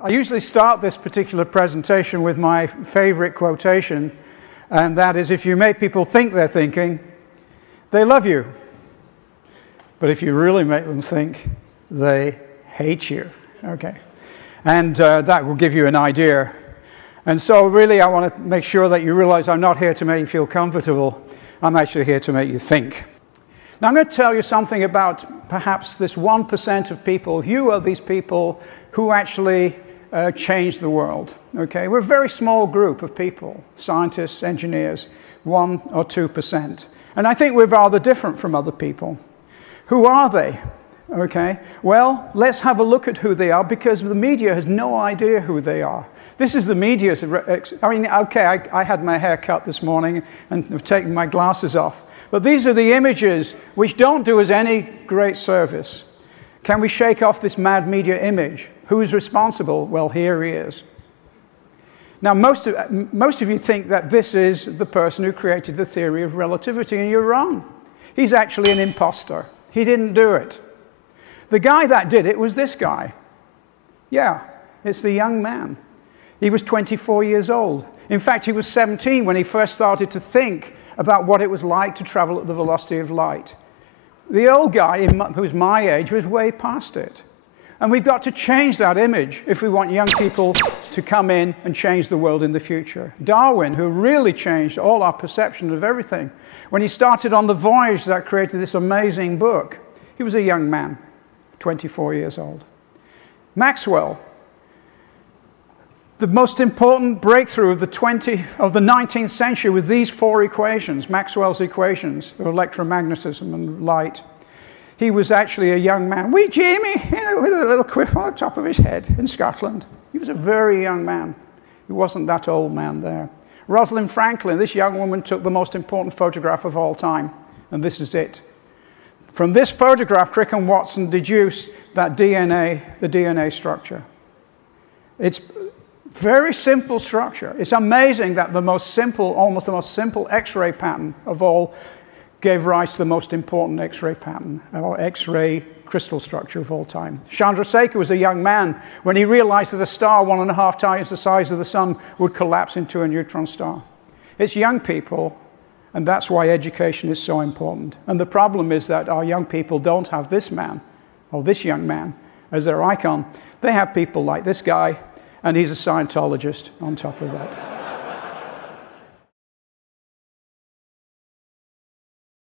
I usually start this particular presentation with my favorite quotation, and that is, if you make people think they're thinking, they love you. But if you really make them think, they hate you. Okay. And that will give you an idea. And so really I want to make sure that you realize I'm not here to make you feel comfortable. I'm actually here to make you think. Now I'm going to tell you something about perhaps this 1% of people. You are these people who actually change the world. Okay? We're a very small group of people, scientists, engineers, 1 or 2%. And I think we're rather different from other people. Who are they? Okay, well, let's have a look at who they are, because the media has no idea who they are. This is the media's, I mean, okay, I had my hair cut this morning and have taken my glasses off. But these are the images which don't do us any great service. Can we shake off this mad media image? Who's responsible? Well, here he is. Now, most of you think that this is the person who created the theory of relativity, and you're wrong. He's actually an imposter. He didn't do it. The guy that did it was this guy. Yeah, it's the young man. He was 24 years old. In fact, he was 17 when he first started to think about what it was like to travel at the velocity of light. The old guy, who's my age, was way past it. And we've got to change that image if we want young people to come in and change the world in the future. Darwin, who really changed all our perception of everything, when he started on the voyage that created this amazing book, he was a young man, 24 years old. Maxwell, the most important breakthrough of the 19th century with these 4 equations, Maxwell's equations of electromagnetism and light. He was actually a young man, wee Jamie, with a little quiff on the top of his head in Scotland. He was a very young man. He wasn't that old man there. Rosalind Franklin, this young woman, took the most important photograph of all time, and this is it. From this photograph, Crick and Watson deduced that the DNA structure. It's very simple structure. It's amazing that almost the most simple X-ray pattern of all gave rise to the most important X-ray pattern, or X-ray crystal structure of all time. Chandrasekhar was a young man when he realized that a star 1.5 times the size of the sun would collapse into a neutron star. It's young people, and that's why education is so important. And the problem is that our young people don't have this man, or this young man, as their icon. They have people like this guy, and he's a Scientologist on top of that.